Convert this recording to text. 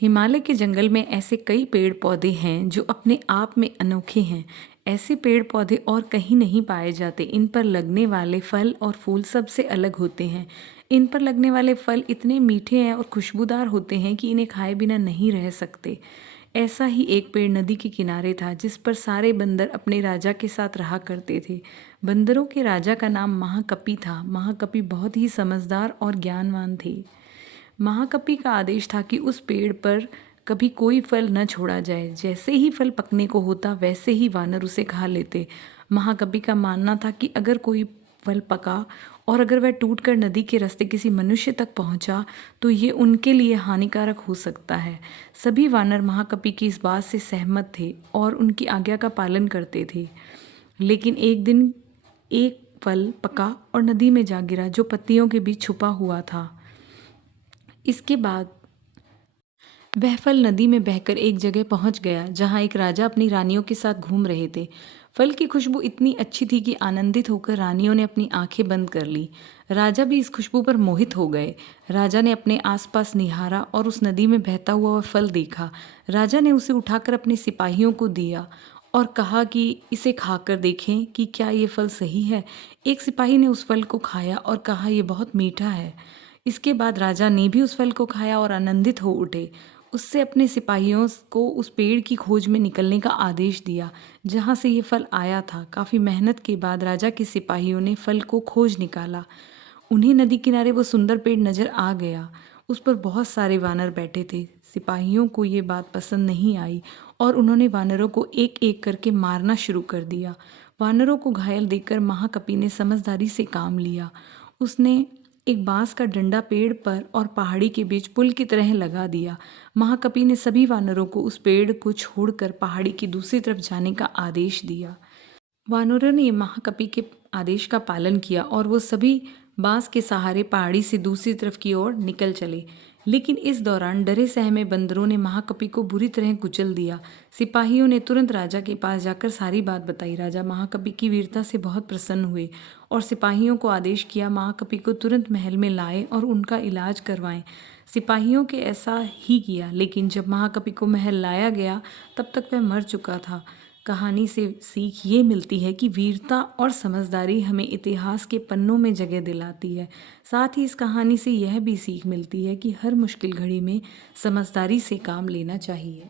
हिमालय के जंगल में ऐसे कई पेड़ पौधे हैं जो अपने आप में अनोखे हैं। ऐसे पेड़ पौधे और कहीं नहीं पाए जाते। इन पर लगने वाले फल और फूल सबसे अलग होते हैं। इन पर लगने वाले फल इतने मीठे हैं और खुशबूदार होते हैं कि इन्हें खाए बिना नहीं रह सकते। ऐसा ही एक पेड़ नदी के किनारे था जिस पर सारे बंदर अपने राजा के साथ रहा करते थे। बंदरों के राजा का नाम महाकपि था। महाकपि बहुत ही समझदार और ज्ञानवान थे। महाकपि का आदेश था कि उस पेड़ पर कभी कोई फल न छोड़ा जाए। जैसे ही फल पकने को होता वैसे ही वानर उसे खा लेते। महाकपि का मानना था कि अगर कोई फल पका और अगर वह टूटकर नदी के रास्ते किसी मनुष्य तक पहुंचा तो ये उनके लिए हानिकारक हो सकता है। सभी वानर महाकपि की इस बात से सहमत थे और उनकी आज्ञा का पालन करते थे। लेकिन एक दिन एक फल पका और नदी में जा गिरा जो पत्तियों के बीच छुपा हुआ था। इसके बाद वह फल नदी में बहकर एक जगह पहुंच गया जहां एक राजा अपनी रानियों के साथ घूम रहे थे। फल की खुशबू इतनी अच्छी थी कि आनंदित होकर रानियों ने अपनी आंखें बंद कर ली। राजा भी इस खुशबू पर मोहित हो गए। राजा ने अपने आसपास निहारा और उस नदी में बहता हुआ वह फल देखा। राजा ने उसे उठाकर अपने सिपाहियों को दिया और कहा कि इसे खाकर देखें कि क्या ये फल सही है। एक सिपाही ने उस फल को खाया और कहा यह बहुत मीठा है। इसके बाद राजा ने भी उस फल को खाया और आनंदित हो उठे। उससे अपने सिपाहियों को उस पेड़ की खोज में निकलने का आदेश दिया जहाँ से ये फल आया था। काफ़ी मेहनत के बाद राजा के सिपाहियों ने फल को खोज निकाला। उन्हें नदी किनारे वो सुंदर पेड़ नजर आ गया। उस पर बहुत सारे वानर बैठे थे। सिपाहियों को ये बात पसंद नहीं आई और उन्होंने वानरों को एक एक करके मारना शुरू कर दिया। वानरों को घायल देखकर महाकपि ने समझदारी से काम लिया। उसने एक बांस का डंडा पेड़ पर और पहाड़ी के बीच पुल की तरह लगा दिया। महाकपि ने सभी वानरों को उस पेड़ को छोड़कर पहाड़ी की दूसरी तरफ जाने का आदेश दिया। वानरों ने महाकपि के आदेश का पालन किया और वो सभी बांस के सहारे पहाड़ी से दूसरी तरफ की ओर निकल चले। लेकिन इस दौरान डरे सहमे बंदरों ने महाकपि को बुरी तरह कुचल दिया। सिपाहियों ने तुरंत राजा के पास जाकर सारी बात बताई। राजा महाकपि की वीरता से बहुत प्रसन्न हुए और सिपाहियों को आदेश किया महाकपि को तुरंत महल में लाएं और उनका इलाज करवाएं। सिपाहियों के ऐसा ही किया, लेकिन जब महाकपि को महल लाया गया तब तक वह मर चुका था। कहानी से सीख ये मिलती है कि वीरता और समझदारी हमें इतिहास के पन्नों में जगह दिलाती है। साथ ही इस कहानी से यह भी सीख मिलती है कि हर मुश्किल घड़ी में समझदारी से काम लेना चाहिए।